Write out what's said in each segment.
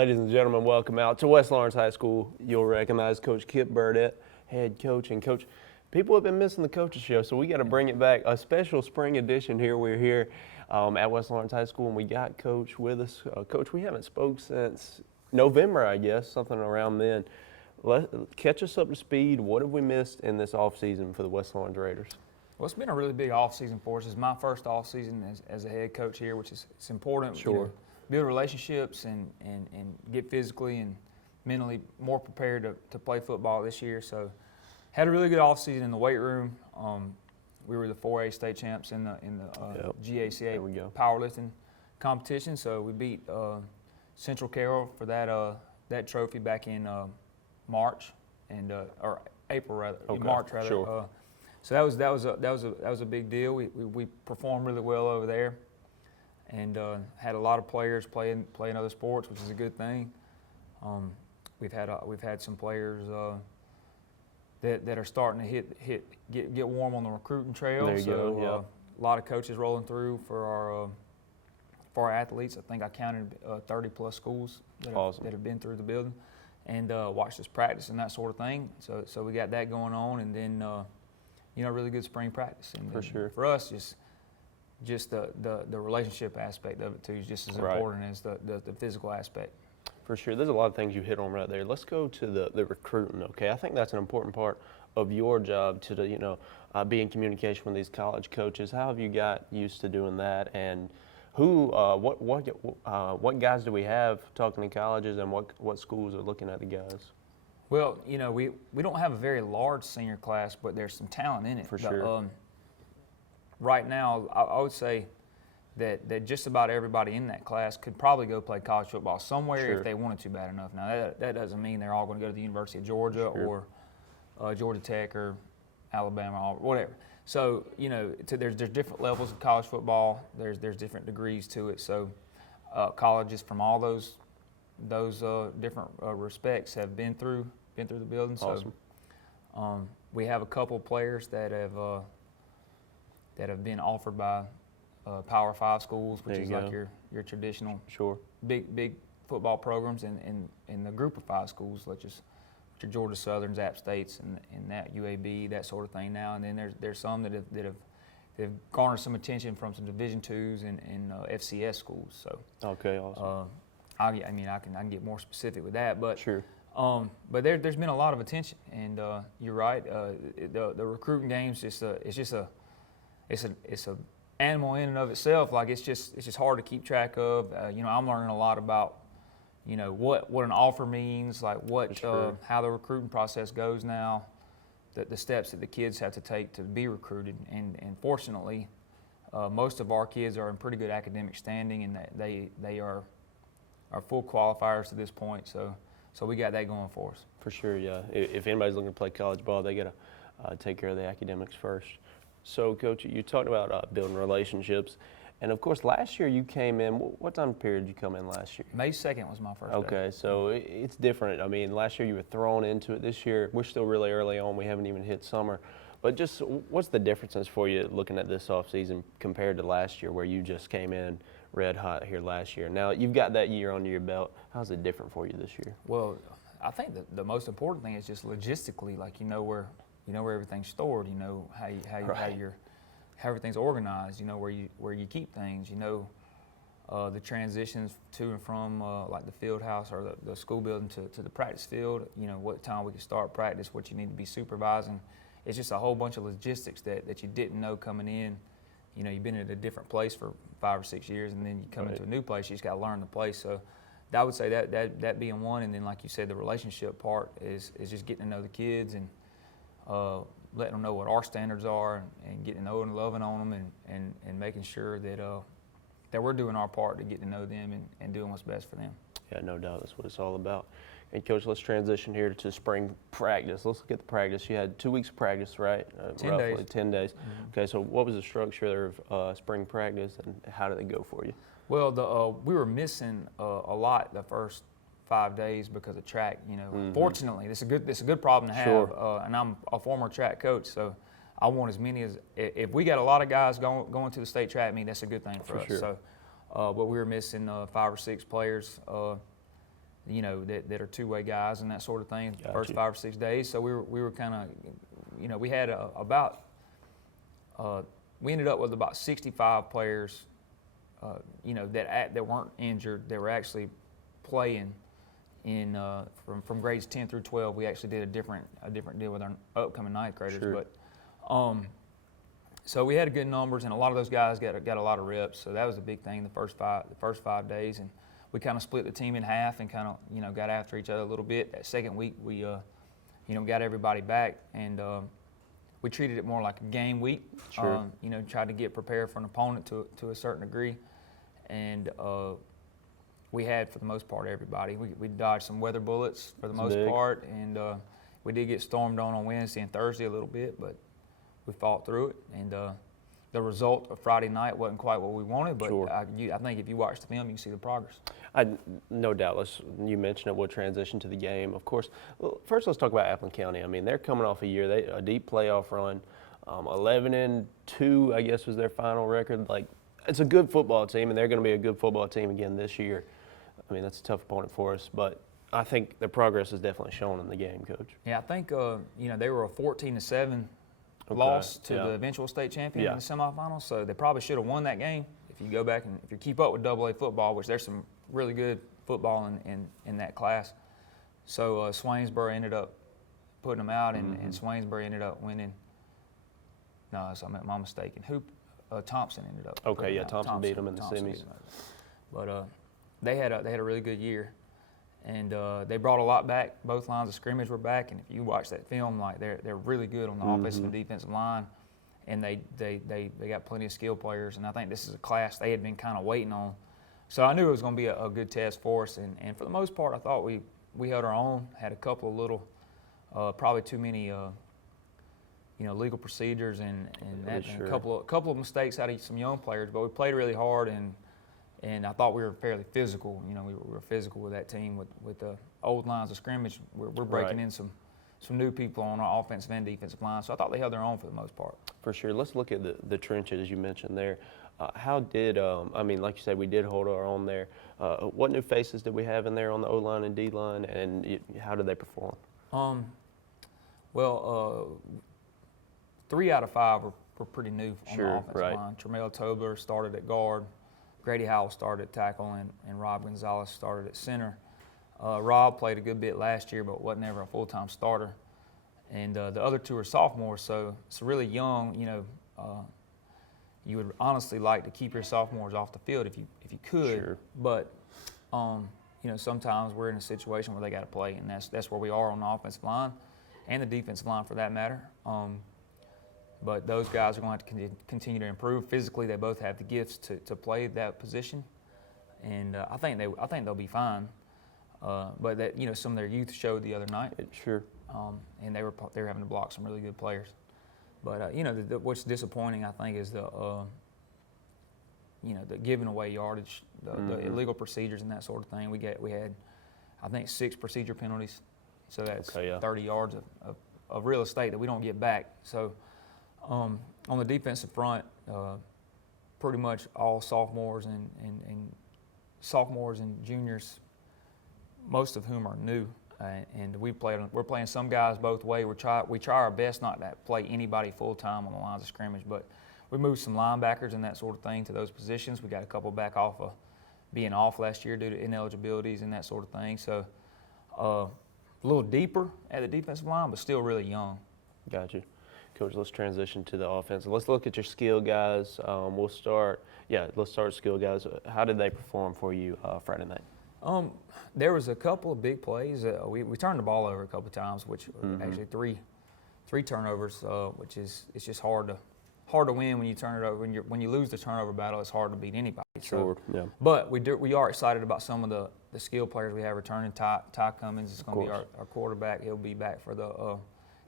Ladies and gentlemen, welcome out to West Lawrence High School. You'll recognize Coach Kip Burdette, head coach. And Coach, people have been missing the coaches show, so we got to bring it back. A special spring edition here. We're here at West Lawrence High School, and we got Coach with us. Coach, we haven't spoke since November, I guess, something around then. Catch us up to speed. What have we missed in this offseason for the West Lawrence Raiders? Well, it's been a really big offseason for us. It's my first offseason as a head coach here, which is it's important. Sure. You know, build relationships and get physically and mentally more prepared to play football this year. So had a really good offseason in the weight room. We were the 4A state champs in the GACA powerlifting competition. So we beat Central Carroll for that trophy back in March or April rather. Okay. March rather. Sure. So that was a big deal. We performed really well over there, and had a lot of players playing other sports, which is a good thing. We've had some players that are starting to get warm on the recruiting trail. There you go. Yeah. A lot of coaches rolling through for our athletes. I think I counted 30 plus schools that have been through the building and watched us practice and that sort of thing. So we got that going on, and then really good spring practice. And for sure. For us, just the relationship aspect of it too is just as important as the physical aspect. For sure. There's a lot of things you hit on right there. Let's go to the recruiting, okay? I think that's an important part of your job to be in communication with these college coaches. How have you got used to doing that, and what guys do we have talking to colleges, and what schools are looking at the guys? Well, we don't have a very large senior class, but there's some talent in it. For sure. Right now, I would say that just about everybody in that class could probably go play college football somewhere if they wanted to bad enough. Now, that doesn't mean they're all going to go to the University of Georgia or Georgia Tech or Alabama or whatever. So, there's different levels of college football. There's different degrees to it. So, colleges from all those different respects have been through the building. Awesome. So we have a couple players that have been offered by Power 5 schools, which is like your traditional big football programs, and the Group of 5 schools, which are Georgia Southerns, App States, and that UAB, that sort of thing now. And then there's some that have garnered some attention from some Division IIs and FCS schools. So okay, awesome. I can get more specific with that, but sure. But there's been a lot of attention, and you're right. The recruiting game's it's a animal in and of itself. Like it's just hard to keep track of. I'm learning a lot about what an offer means, like how the recruiting process goes now, the steps that the kids have to take to be recruited, and fortunately, most of our kids are in pretty good academic standing, and they are full qualifiers to this point, so we got that going for us. For sure, yeah. If anybody's looking to play college ball, they got to take care of the academics first. So, Coach, you talked about building relationships, and of course, last year you came in. What time period did you come in last year? May 2nd was my first day. Okay, so it's different. I mean, last year you were thrown into it. This year we're still really early on. We haven't even hit summer. But just what's the differences for you looking at this offseason compared to last year, where you just came in red hot here last year? Now you've got that year under your belt. How's it different for you this year? Well, I think the most important thing is just logistically, like where everything's stored, how everything's organized, where you keep things, the transitions to and from like the field house or the school building to the practice field, what time we can start practice, what you need to be supervising. It's just a whole bunch of logistics that you didn't know coming in. You've been at a different place for 5 or 6 years, and then you come into a new place, you just got to learn the place. So I would say that being one, and then like you said, the relationship part is just getting to know the kids and letting them know what our standards are, and getting to know and loving on them, and making sure that we're doing our part to get to know them and doing what's best for them. Yeah, no doubt. That's what it's all about. And, Coach, let's transition here to spring practice. Let's look at the practice. You had 2 weeks of practice, right? 10 roughly days. 10 days. Mm-hmm. Okay, so what was the structure of spring practice, and how did it go for you? Well, we were missing a lot the first 5 days because of track. Fortunately, it's a good problem to have. Sure. And I'm a former track coach, so I want as many as if we got a lot of guys going to the state track meet, that's a good thing for us. Sure. So, but we were missing 5 or 6 players. you know, that are two-way guys and that sort of thing. Gotcha. First 5 or 6 days, so we were kind of, you know, we had we ended up with about 65 players, you know, that weren't injured. They were actually playing in from grades 10 through 12. We actually did a different deal with our upcoming ninth graders. Sure. But so we had good numbers, and a lot of those guys got a lot of reps. So that was a big thing the first 5 days, and we kind of split the team in half and kind of, you know, got after each other a little bit. That second week we you know, got everybody back, and we treated it more like a game week. Sure. You know, tried to get prepared for an opponent to a certain degree, and we had, for the most part, everybody. We dodged some weather bullets for the most part, and we did get stormed on Wednesday and Thursday a little bit, but we fought through it. And the result of Friday night wasn't quite what we wanted, but Sure. I think if you watch the film, you can see the progress. No doubt. You mentioned it. We'll transition to the game, of course. Well, first, let's talk about Appleton County. I mean, they're coming off a deep playoff run. 11-2, I guess, was their final record. Like, it's a good football team, and they're going to be a good football team again this year. I mean, that's a tough opponent for us, but I think the progress is definitely shown in the game, Coach. Yeah, I think you know, they were a 14-7 loss to the eventual state champion in the semifinals, so they probably should have won that game. If you go back and if you keep up with AA football, which there's some really good football in that class. So Swainsboro ended up putting them out, and Swainsboro ended up winning. No, so my mistaken. Thompson ended up. Okay, yeah, Thompson beat them in the semis. But they had a really good year, and they brought a lot back. Both lines of scrimmage were back, and if you watch that film, like they're really good on the offensive and defensive line, and they got plenty of skill players. And I think this is a class they had been kind of waiting on. So I knew it was going to be a good test for us, and for the most part, I thought we held our own. Had a couple of little, probably too many, you know, legal procedures and a couple of mistakes out of some young players. But we played really hard, and I thought we were fairly physical. You know, we were physical with that team with the old lines of scrimmage. We're breaking in some new people on our offensive and defensive line. So I thought they held their own for the most part. For sure. Let's look at the trenches, as you mentioned there. How did, I mean, like you said, we did hold our own there. What new faces did we have in there on the O-line and D-line, and how did they perform? Well, 3 out of 5 were pretty new on the offensive line. Tremel Tobler started at guard. Grady Howell started at tackle, and Rob Gonzalez started at center. Rob played a good bit last year, but wasn't ever a full-time starter. And the other 2 are sophomores, so it's really young. You know, you would honestly like to keep your sophomores off the field if you could. Sure. But you know, sometimes we're in a situation where they got to play, and that's where we are on the offensive line and the defensive line for that matter. But those guys are going to have to continue to improve. Physically, they both have the gifts to play that position, and I think they'll be fine. But that, you know, some of their youth showed the other night. Sure. And they were having to block some really good players. But you know, what's disappointing, I think, is the you know, the giving away yardage, the illegal procedures and that sort of thing. We had, I think, 6 procedure penalties, so that's 30 yards of real estate that we don't get back. So on the defensive front, pretty much all sophomores and juniors, most of whom are new. And we're playing some guys both ways. We try our best not to play anybody full time on the lines of scrimmage, but we moved some linebackers and that sort of thing to those positions. We got a couple back off of being off last year due to ineligibilities and that sort of thing. So a little deeper at the defensive line, but still really young. Gotcha. Coach, let's transition to the offense. Let's look at your skill guys. Let's start skill guys. How did they perform for you Friday night? There was a couple of big plays. We turned the ball over a couple of times, which actually three turnovers, which is it's just hard to win when you turn it over. When you lose the turnover battle, it's hard to beat anybody. Sure. So, yeah. But we are excited about some of the skill players we have returning. Ty Cummins is going to be our quarterback. He'll be back for the.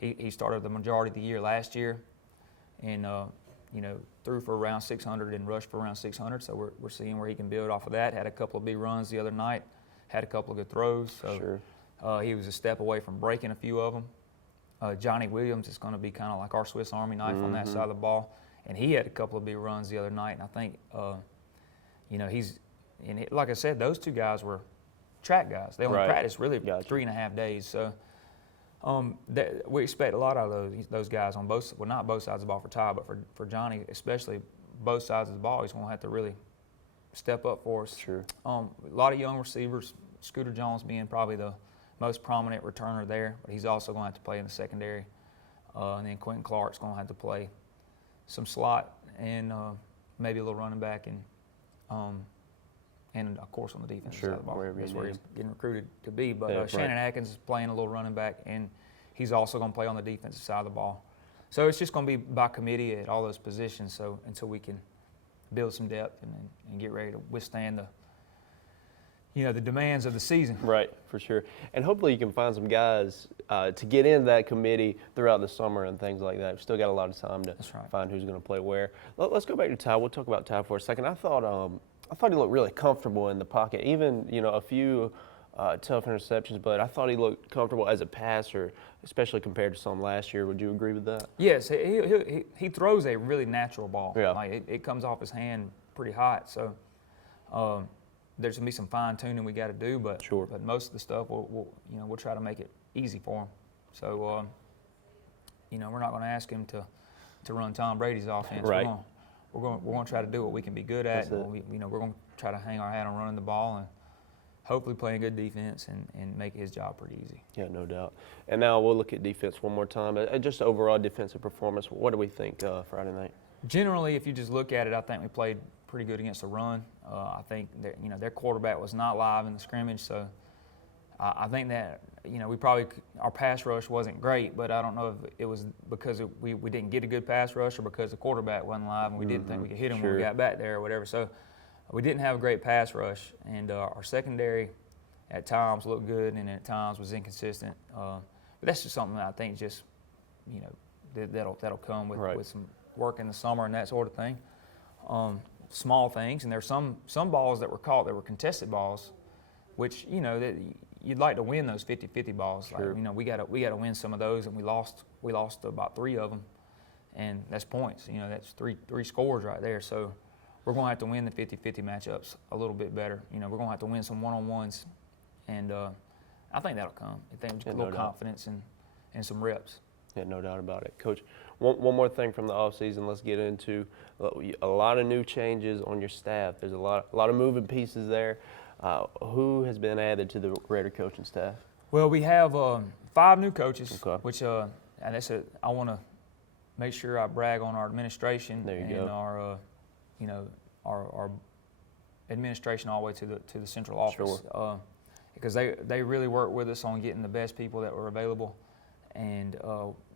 He started the majority of the year last year, and you know, threw for around 600 and rushed for around 600. So we're seeing where he can build off of that. Had a couple of big runs the other night. Had a couple of good throws. So he was a step away from breaking a few of them. Johnny Williams is going to be kind of like our Swiss Army knife on that side of the ball, and he had a couple of big runs the other night. And I think, you know, like I said, those 2 guys were track guys. They only Right. practice really Gotcha. 3.5 days. So we expect a lot out of those guys on both, well, not both sides of the ball for Ty, but for Johnny, especially both sides of the ball. He's going to have to really step up for us. Sure. A lot of young receivers, Scooter Jones being probably the most prominent returner there, but he's also going to have to play in the secondary. And then Quentin Clark's going to have to play some slot and maybe a little running back and of course on the defense Sure, side of the ball. wherever That's you where need he's getting recruited to be. But Yeah, Shannon right. Atkins is playing a little running back, and he's also going to play on the defensive side of the ball. So it's just going to be by committee at all those positions. So until we can build some depth and get ready to withstand the demands of the season. Right, for sure. And hopefully you can find some guys to get into that committee throughout the summer and things like that. We've still got a lot of time to That's right. find who's going to play where. Let's go back to Ty. We'll talk about Ty for a second. I thought he looked really comfortable in the pocket. Even, a few tough interceptions, but I thought he looked comfortable as a passer, especially compared to some last year. Would you agree with that? Yes, he throws a really natural ball. Yeah. Like it comes off his hand pretty hot. So there's gonna be some fine tuning we got to do, but Sure. But most of the stuff we'll try to make it easy for him. So we're not going to ask him to run Tom Brady's offense. Right. We're going to try to do what we can be good at. That's it. We're going to try to hang our hat on running the ball and hopefully playing good defense and make his job pretty easy. Yeah, no doubt. And now we'll look at defense one more time. Just overall defensive performance, what do we think Friday night? Generally, if you just look at it, I think we played pretty good against the run. I think that their quarterback was not live in the scrimmage, so I think that our pass rush wasn't great, but I don't know if it was because we didn't get a good pass rush or because the quarterback wasn't live and we didn't think we could hit him when we got back there or whatever. So we didn't have a great pass rush, and our secondary at times looked good and at times was inconsistent. But that's just something that I think just that'll come with some work in the summer and that sort of thing. Small things, and there's some balls that were caught that were contested balls, which that you'd like to win those 50-50 balls. Sure. Like, we got to win some of those, and we lost about 3 of them, and that's points. That's three scores right there. So we're going to have to win the 50-50 matchups a little bit better. We're going to have to win some one-on-ones, and I think that'll come. I think just a little confidence and some reps. Yeah, no doubt about it. Coach, one more thing from the offseason. Let's get into a lot of new changes on your staff. There's a lot of moving pieces there. Who has been added to the Raider coaching staff? Well, we have 5 new coaches, Okay. which and that's I want to make sure I brag on our administration There you and go. our administration all the way to the central office. Sure. Because they really worked with us on getting the best people that were available and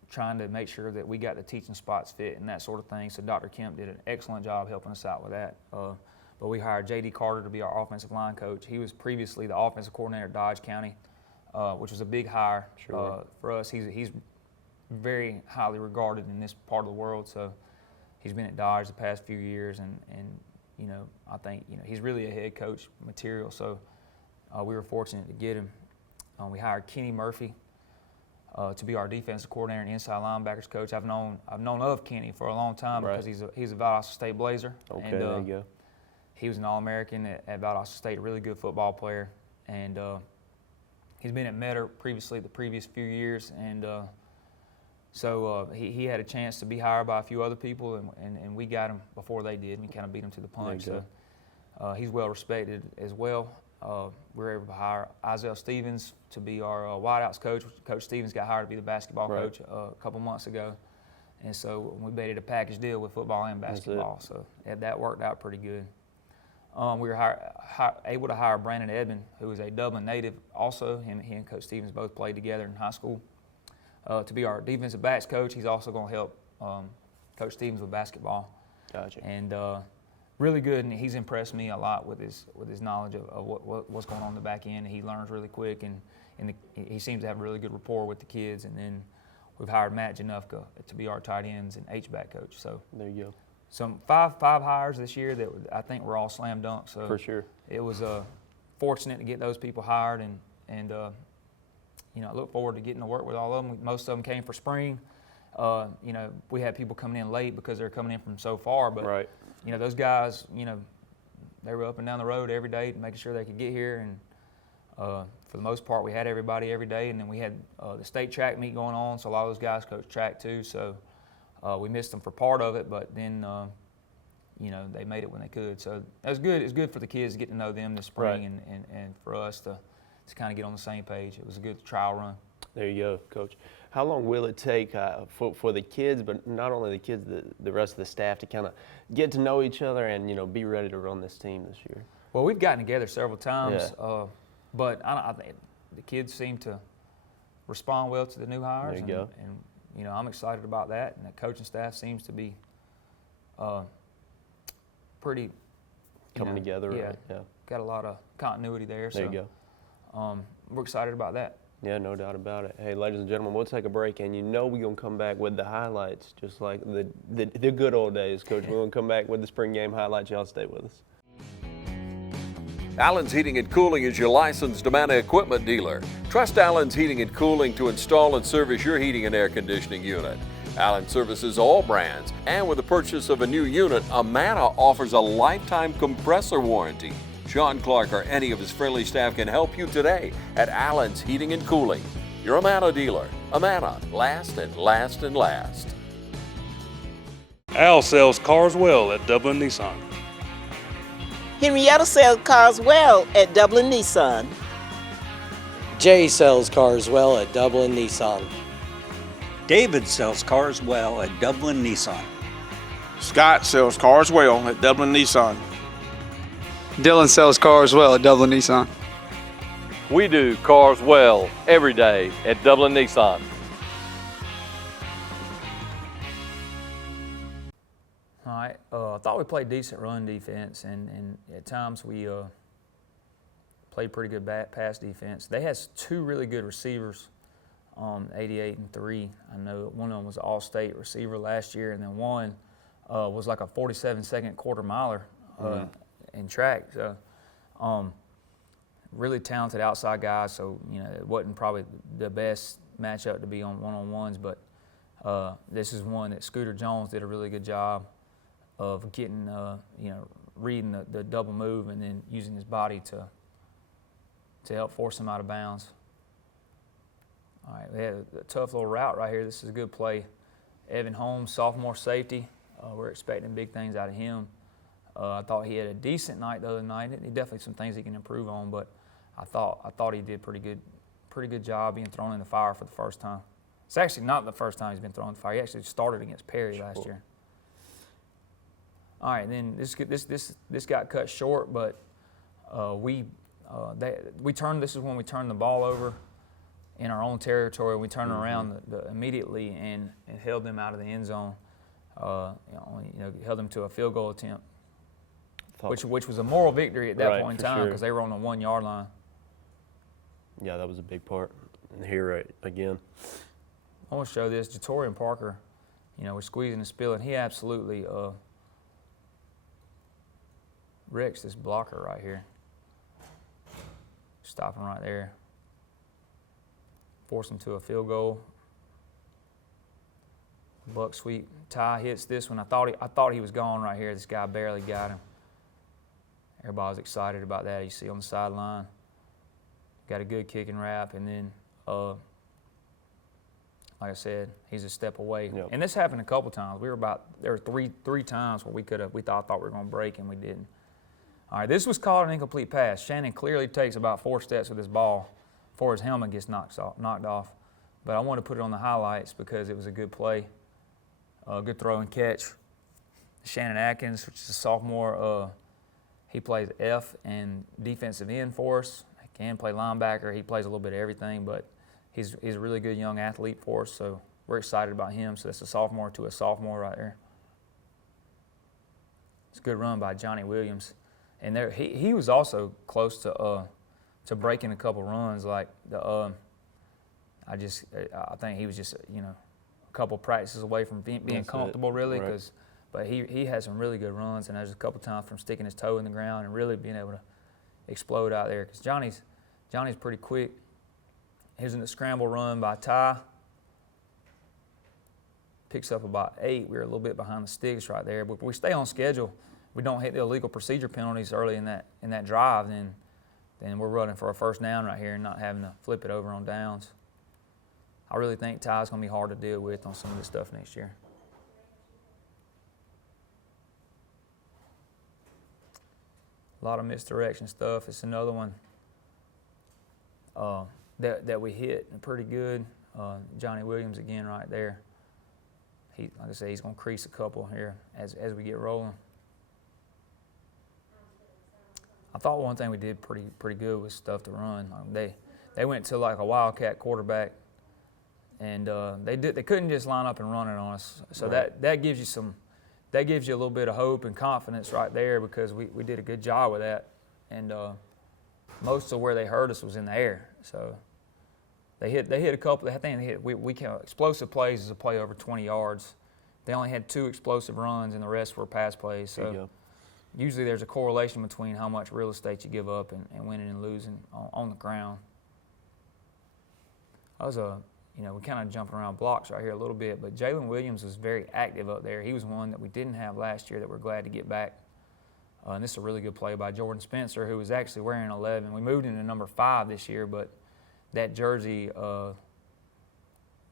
trying to make sure that we got the teaching spots fit and that sort of thing. So Dr. Kemp did an excellent job helping us out with that. But we hired J.D. Carter to be our offensive line coach. He was previously the offensive coordinator at Dodge County, which was a big hire for us. He's very highly regarded in this part of the world. So he's been at Dodge the past few years, and I think he's really a head coach material. So we were fortunate to get him. We hired Kenny Murphy to be our defensive coordinator and inside linebackers coach. I've known of Kenny for a long time because he's a Valdosta State Blazer. Okay, and, there you go. He was an All-American at Valdosta State, a really good football player, and he's been at Metter previously the previous few years, and so he had a chance to be hired by a few other people, and we got him before they did, and we kind of beat him to the punch. So he's well respected as well. We were able to hire Isaiah Stevens to be our wideouts coach. Coach Stevens got hired to be the basketball coach a couple months ago, and so we made it a package deal with football and basketball. So that worked out pretty good. We were able to hire Brandon Edmond, who is a Dublin native also. He and Coach Stevens both played together in high school, to be our defensive backs coach. He's also going to help Coach Stevens with basketball. Gotcha. And really good, and he's impressed me a lot with his knowledge of what's going on in the back end. He learns really quick, and he seems to have a really good rapport with the kids. And then we've hired Matt Janufka to be our tight ends and H-back coach. So there you go. Some five hires this year that I think were all slam dunk. So For sure. It was fortunate to get those people hired, and I look forward to getting to work with all of them. Most of them came for spring. We had people coming in late because they're coming in from so far, but those guys, they were up and down the road every day making sure they could get here, For the most part, we had everybody every day, and then we had the state track meet going on, so a lot of those guys coach track too. So we missed them for part of it, but then you know, they made it when they could. So that was good. It's good for the kids to get to know them this spring, Right. and for us to kind of get on the same page. It was a good trial run. There you go, Coach. How long will it take for the kids, but not only the kids, the rest of the staff to kind of get to know each other and, you know, be ready to run this team this year? Well, we've gotten together several times, but I think the kids seem to respond well to the new hires. There you go. And, you know, I'm excited about that, and the coaching staff seems to be pretty Coming together, yeah, right? Yeah. got a lot of continuity there. There you go. We're excited about that. Yeah, no doubt about it. Hey, ladies and gentlemen, we'll take a break, and you know we're going to come back with the highlights, just like the good old days, Coach. We're going to come back with the spring game highlights. Y'all stay with us. Allen's Heating and Cooling is your licensed Amana equipment dealer. Trust Allen's Heating and Cooling to install and service your heating and air conditioning unit. Allen services all brands, and with the purchase of a new unit, Amana offers a lifetime compressor warranty. Sean Clark or any of his friendly staff can help you today at Allen's Heating and Cooling. Your Amana dealer. Amana, last and last and last. Al sells cars well at Dublin Nissan. Henrietta sells cars well at Dublin Nissan. Jay sells cars well at Dublin Nissan. David sells cars well at Dublin Nissan. Scott sells cars well at Dublin Nissan. Dylan sells cars well at Dublin Nissan. We do cars well every day at Dublin Nissan. All right. I thought we played decent run defense, and at times we played pretty good pass defense. They had two really good receivers, 88 and 3. I know one of them was an all-state receiver last year, and then one was like a 47-second quarter miler in track. So really talented outside guys. So, you know, it wasn't probably the best matchup to be on one-on-ones, but this is one that Scooter Jones did a really good job of getting, you know, reading the double move and then using his body to help force him out of bounds. All right, we had a tough little route right here. This is a good play. Evan Holmes, sophomore safety. We're expecting big things out of him. I thought he had a decent night the other night. He definitely some things he can improve on, but I thought he did pretty good job being thrown in the fire for the first time. It's actually not the first time he's been thrown in the fire. He actually started against Perry last year. All right, then this got cut short, but we turned. This is when we turned the ball over in our own territory. We turned around immediately and held them out of the end zone. Held them to a field goal attempt, which was a moral victory at that point in time because they were on the 1 yard line. Yeah, that was a big part. And here again. I want to show this. Jatorian Parker, you know, we're squeezing and spilling. He absolutely wrecks this blocker right here. Stop him right there. Force him to a field goal. Buck sweep. Ty hits this one. I thought he was gone right here. This guy barely got him. Everybody was excited about that. You see on the sideline. Got a good kick and wrap, and then like I said, he's a step away. Yep. And this happened a couple times. There were three times where we thought we were going to break and we didn't. All right, this was called an incomplete pass. Shannon clearly takes about 4 steps with his ball before his helmet gets knocked off. But I want to put it on the highlights because it was a good play, good throw and catch. Shannon Atkins, which is a sophomore, he plays F and defensive end for us. He can play linebacker. He plays a little bit of everything, but he's a really good young athlete for us, so we're excited about him. So that's a sophomore to a sophomore right there. It's a good run by Johnny Williams. And there, he was also close to breaking a couple runs. Like I think he was just a couple practices away from being comfortable really. But he had some really good runs, and there's a couple times from sticking his toe in the ground and really being able to explode out there. Because Johnny's pretty quick. Here's in the scramble run by Ty. Picks up about 8. We were a little bit behind the sticks right there, but if we stay on schedule, we don't hit the illegal procedure penalties early in that drive, then then we're running for a first down right here and not having to flip it over on downs. I really think Ty's going to be hard to deal with on some of this stuff next year. A lot of misdirection stuff. It's another one that we hit pretty good. Johnny Williams again right there. Like I say, he's going to crease a couple here as we get rolling. I thought one thing we did pretty good was stuff to run. They went to like a wildcat quarterback, and they couldn't just line up and run it on us. So right. that gives you a little bit of hope and confidence right there, because we did a good job with that, and most of where they hurt us was in the air. So they hit a couple. I think they hit. We count explosive plays as a play over 20 yards. They only had 2 explosive runs, and the rest were pass plays. So usually there's a correlation between how much real estate you give up and winning and losing on the ground. I was we kind of jumping around blocks right here a little bit, but Jalen Williams was very active up there. He was one that we didn't have last year that we're glad to get back. And this is a really good play by Jordan Spencer, who was actually wearing 11. We moved into number 5 this year, but that jersey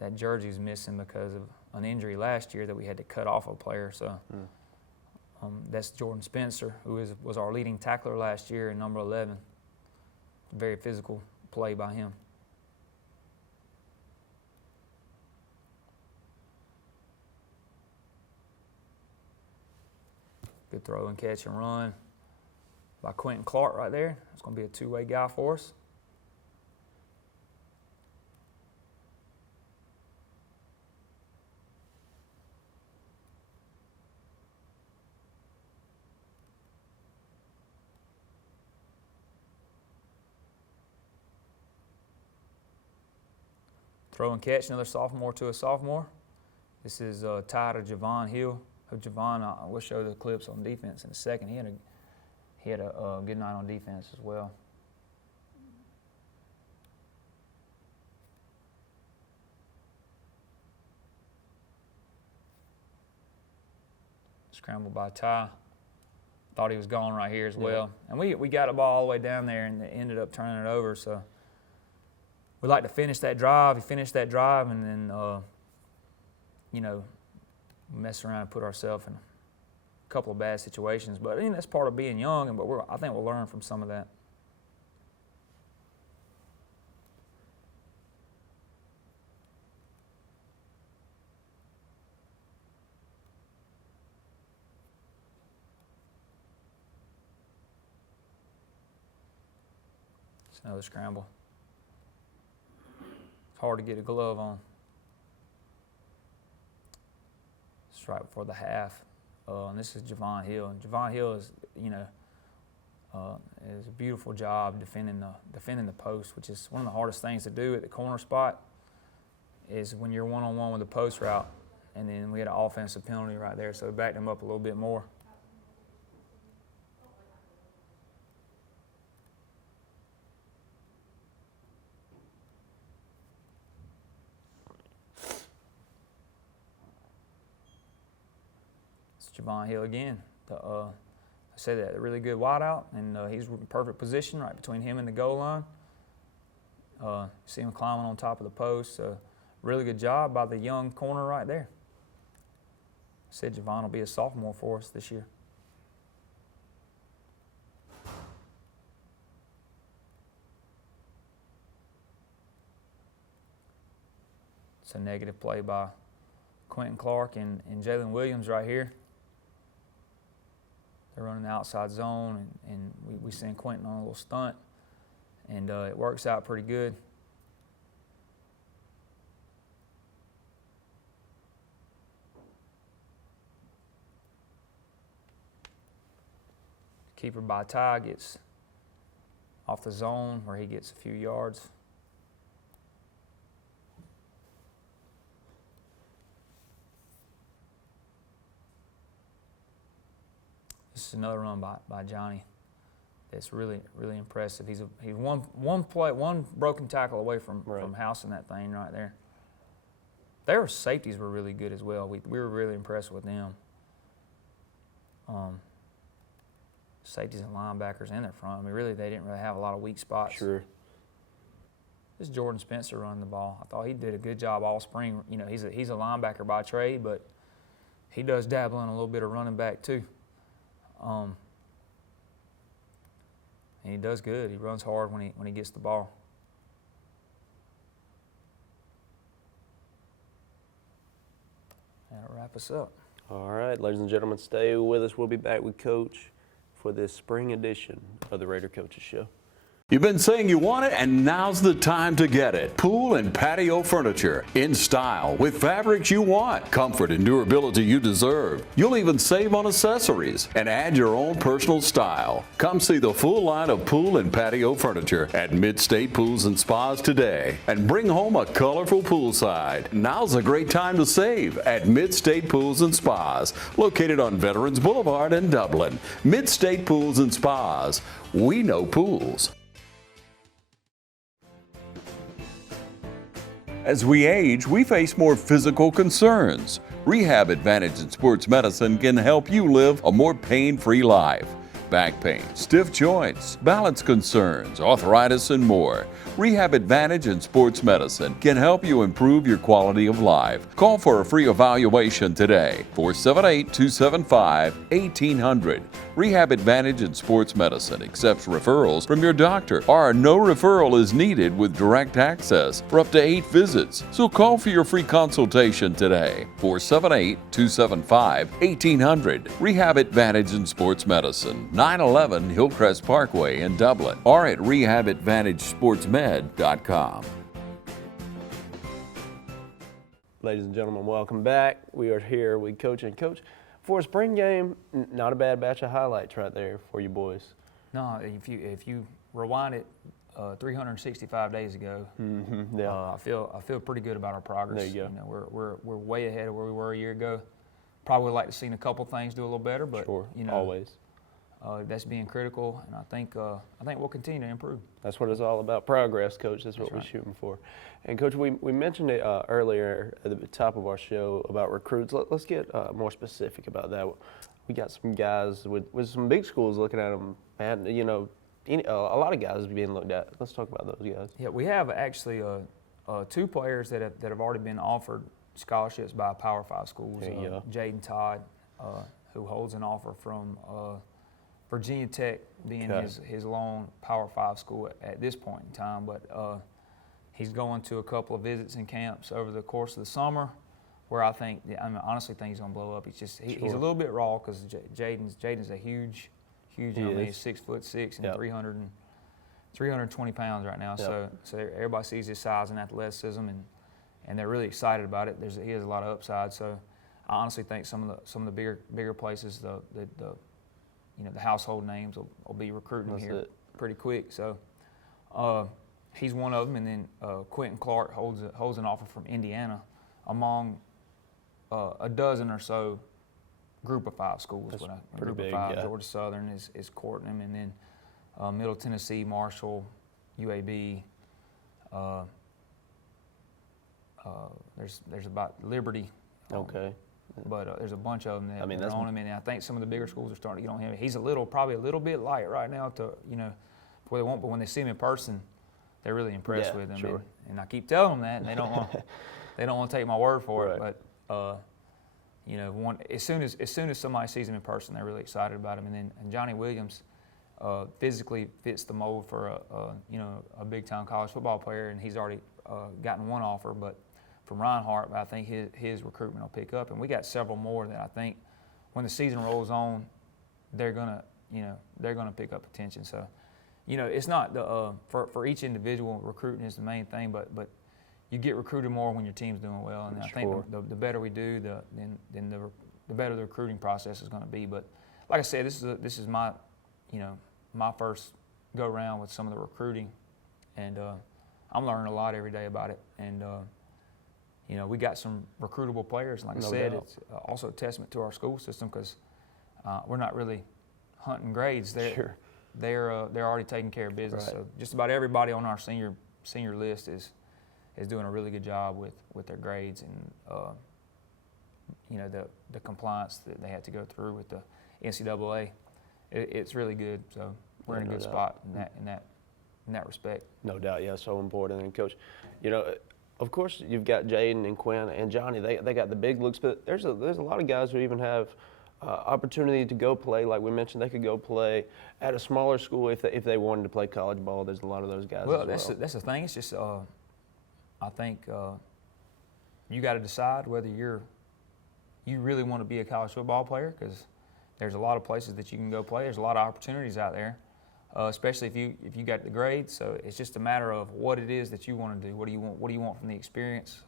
is missing because of an injury last year that we had to cut off a player. So that's Jordan Spencer, who was our leading tackler last year in number 11. Very physical play by him. Good throw and catch and run by Quentin Clark right there. It's going to be a 2-way guy for us. Throw and catch, another sophomore to a sophomore. This is tied to Javon Hill. Javon, we'll show the clips on defense in a second. He had a good night on defense as well. Scramble by Ty. Thought he was gone right here as well. And we got a ball all the way down there and ended up turning it over. So we like to finish that drive. We finished that drive and then, mess around and put ourselves in a couple of bad situations. But that's part of being young, but I think we'll learn from some of that. It's another scramble. It's hard to get a glove on. It's right before the half. And this is Javon Hill. And Javon Hill is, is a beautiful job defending the post, which is one of the hardest things to do at the corner spot, is when you're one-on-one with the post route. And then we had an offensive penalty right there, so we backed him up a little bit more. Javon Hill again. I said that, a really good wideout, and he's in perfect position right between him and the goal line. See him climbing on top of the post. Really good job by the young corner right there. I said Javon will be a sophomore for us this year. It's a negative play by Quentin Clark and Jalen Williams right here. They're running the outside zone, and we send Quentin on a little stunt, and it works out pretty good. Keeper by Ty gets off the zone where he gets a few yards. This is another run by Johnny. That's really, really impressive. He's one broken tackle away from housing that thing right there. Their safeties were really good as well. We were really impressed with them. safeties and linebackers in their front. I mean, really, they didn't really have a lot of weak spots. Sure. This is Jordan Spencer running the ball. I thought he did a good job all spring. You know, he's a linebacker by trade, but he does dabble in a little bit of running back too. And he does good. He runs hard when he gets the ball. That'll wrap us up. All right, ladies and gentlemen, stay with us. We'll be back with Coach for this spring edition of the Raider Coaches Show. You've been saying you want it, and now's the time to get it. Pool and patio furniture in style with fabrics you want, comfort and durability you deserve. You'll even save on accessories and add your own personal style. Come see the full line of pool and patio furniture at Mid-State Pools and Spas today and bring home a colorful poolside. Now's a great time to save at Mid-State Pools and Spas, located on Veterans Boulevard in Dublin. Mid-State Pools and Spas. We know pools. As we age, we face more physical concerns. Rehab Advantage in Sports Medicine can help you live a more pain-free life. Back pain, stiff joints, balance concerns, arthritis, and more. Rehab Advantage in Sports Medicine can help you improve your quality of life. Call for a free evaluation today, 478-275-1800. Rehab Advantage in Sports Medicine accepts referrals from your doctor, or no referral is needed with direct access for up to 8 visits. So call for your free consultation today, 478-275-1800. Rehab Advantage in Sports Medicine, 911 Hillcrest Parkway in Dublin, or at rehabadvantagesportsmed.com. Ladies and gentlemen, welcome back. We are here with Coach and Coach for a spring game. Not a bad batch of highlights right there for you boys. No, if you rewind it 365 days ago, I feel pretty good about our progress. There you go. You know, we're way ahead of where we were a year ago. Probably would like to see a couple things do a little better, but Sure, you know, always. That's being critical, and I think we'll continue to improve. That's what it's all about, progress, Coach. That's what we're shooting for. And, Coach, we mentioned it earlier at the top of our show about recruits. Let's get more specific about that. We got some guys with some big schools looking at them, and, you know, a lot of guys being looked at. Let's talk about those guys. Yeah, we have actually 2 players that have already been offered scholarships by Power 5 schools. Jaden Todd, who holds an offer from Virginia Tech, being his lone Power 5 school at this point in time, but he's going to a couple of visits and camps over the course of the summer, where I honestly think he's going to blow up. He's a little bit raw because Jaden's a huge young man. He's 6'6" and 320 pounds right now. So everybody sees his size and athleticism, and they're really excited about it. He has a lot of upside. So I honestly think some of the bigger places, the household names will be recruiting here pretty quick. So he's one of them, and then Quentin Clark holds an offer from Indiana among a dozen or so Group of 5 schools. That's Group big, of 5, yeah. Georgia Southern is courting him, and then Middle Tennessee, Marshall, UAB. There's about Liberty. Okay. But there's a bunch of them that that's are on him, and I think some of the bigger schools are starting to get on him. He's probably a little bit light right now to, before they won't, but when they see him in person, they're really impressed with him. Sure. And I keep telling them that, and they don't want to take my word for it. Right. But as soon as somebody sees him in person, they're really excited about him. And Johnny Williams physically fits the mold for a big time college football player, and he's already gotten one offer, but from Reinhardt, but I think his recruitment will pick up, and we got several more that I think when the season rolls on, they're gonna pick up attention. So, it's not for each individual, recruiting is the main thing, but you get recruited more when your team's doing well, and I think the better we do, the better the recruiting process is going to be. But like I said, this is my my first go round with some of the recruiting, and I'm learning a lot every day about it, and. We got some recruitable players, and like I said, it's also a testament to our school system because we're not really hunting grades. They're already taking care of business. Right. So just about everybody on our senior list is doing a really good job with their grades and the compliance that they had to go through with the NCAA. it's really good. So we're in a good spot in that respect. No doubt, yeah, so important. And Coach, you know, of course you've got Jaden and Quinn and Johnny. They got the big looks, but there's a lot of guys who even have opportunity to go play. Like we mentioned, they could go play at a smaller school if they wanted to play college ball. There's a lot of those guys. Well, as well. that's the thing. It's just I think you got to decide whether you really want to be a college football player, because there's a lot of places that you can go play. There's a lot of opportunities out there. Especially if you got the grades. So it's just a matter of what it is that you want to do. What do you want from the experience?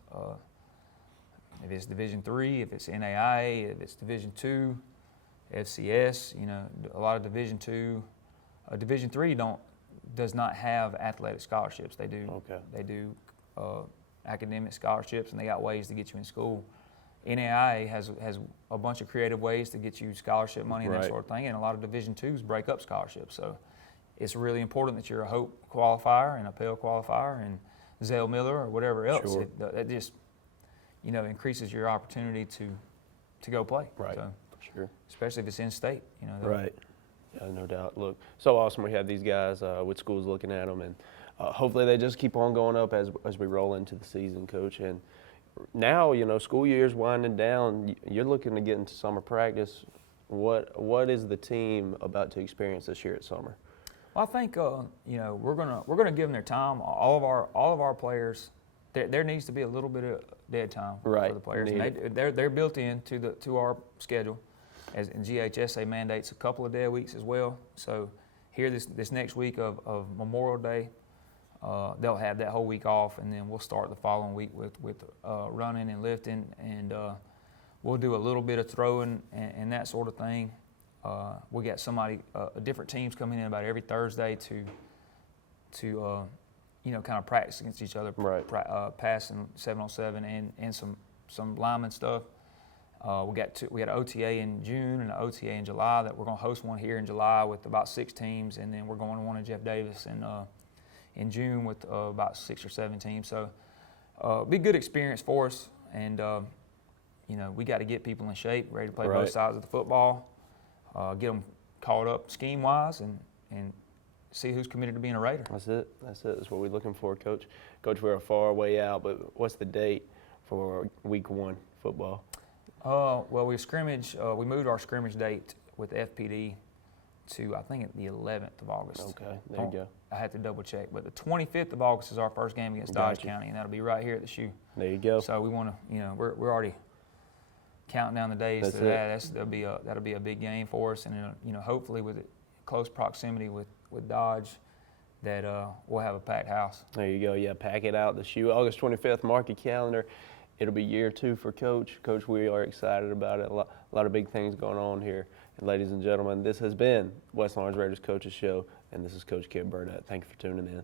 If it's Division III, if it's NAIA, if it's Division II, FCS, you know, a lot of Division II, Division III does not have athletic scholarships. They do. Okay. They do academic scholarships, and they got ways to get you in school. NAIA has a bunch of creative ways to get you scholarship money and that sort of thing, and a lot of Division IIs break up scholarships. So it's really important that you're a Hope qualifier and a Pell qualifier and Zell Miller or whatever else. Sure. That just, you know, increases your opportunity to go play. Right. So, sure. especially if it's in state, you know. Right. Yeah, no doubt. Look, so awesome we have these guys with schools looking at them, and hopefully they just keep on going up as we roll into the season, Coach. And now, you know, school year's winding down. You're looking to get into summer practice. What is the team about to experience this year at summer? Well, I think you know, we're gonna give them their time. All of our players, there needs to be a little bit of dead time for the players. And they're built into our schedule, as in GHSA mandates a couple of day weeks as well. So here this next week of Memorial Day, they'll have that whole week off, and then we'll start the following week with running and lifting, and we'll do a little bit of throwing and that sort of thing. We got different teams coming in about every Thursday to you know, kind of practice against each other, passing 7-on-7 and some lineman stuff. We got an OTA in June and an OTA in July that we're going to host one here in July with about 6 teams, and then we're going to one in Jeff Davis in June with about 6 or 7 teams. So be a good experience for us, and you know, we got to get people in shape, ready to play both sides of the football. Get them caught up scheme-wise, and see who's committed to being a Raider. That's it. That's what we're looking for, Coach. Coach, we're a far way out, but what's the date for Week 1 football? Well, we moved our scrimmage date with FPD to, I think, the 11th of August. Okay, there you go. I had to double check, but the 25th of August is our first game against Dodge County, and that'll be right here at the shoe. There you go. So we want to, you know, we're already counting down the days to that. That'll be a big game for us, and you know, hopefully with close proximity with Dodge, that we'll have a packed house. There you go. Yeah, pack it out. The shoe, August 25th. Mark your calendar. It'll be year 2 for Coach. Coach, we are excited about it. A lot of big things going on here. And ladies and gentlemen, this has been West Lawrence Raiders Coaches Show, and this is Coach Kip Burdette. Thank you for tuning in.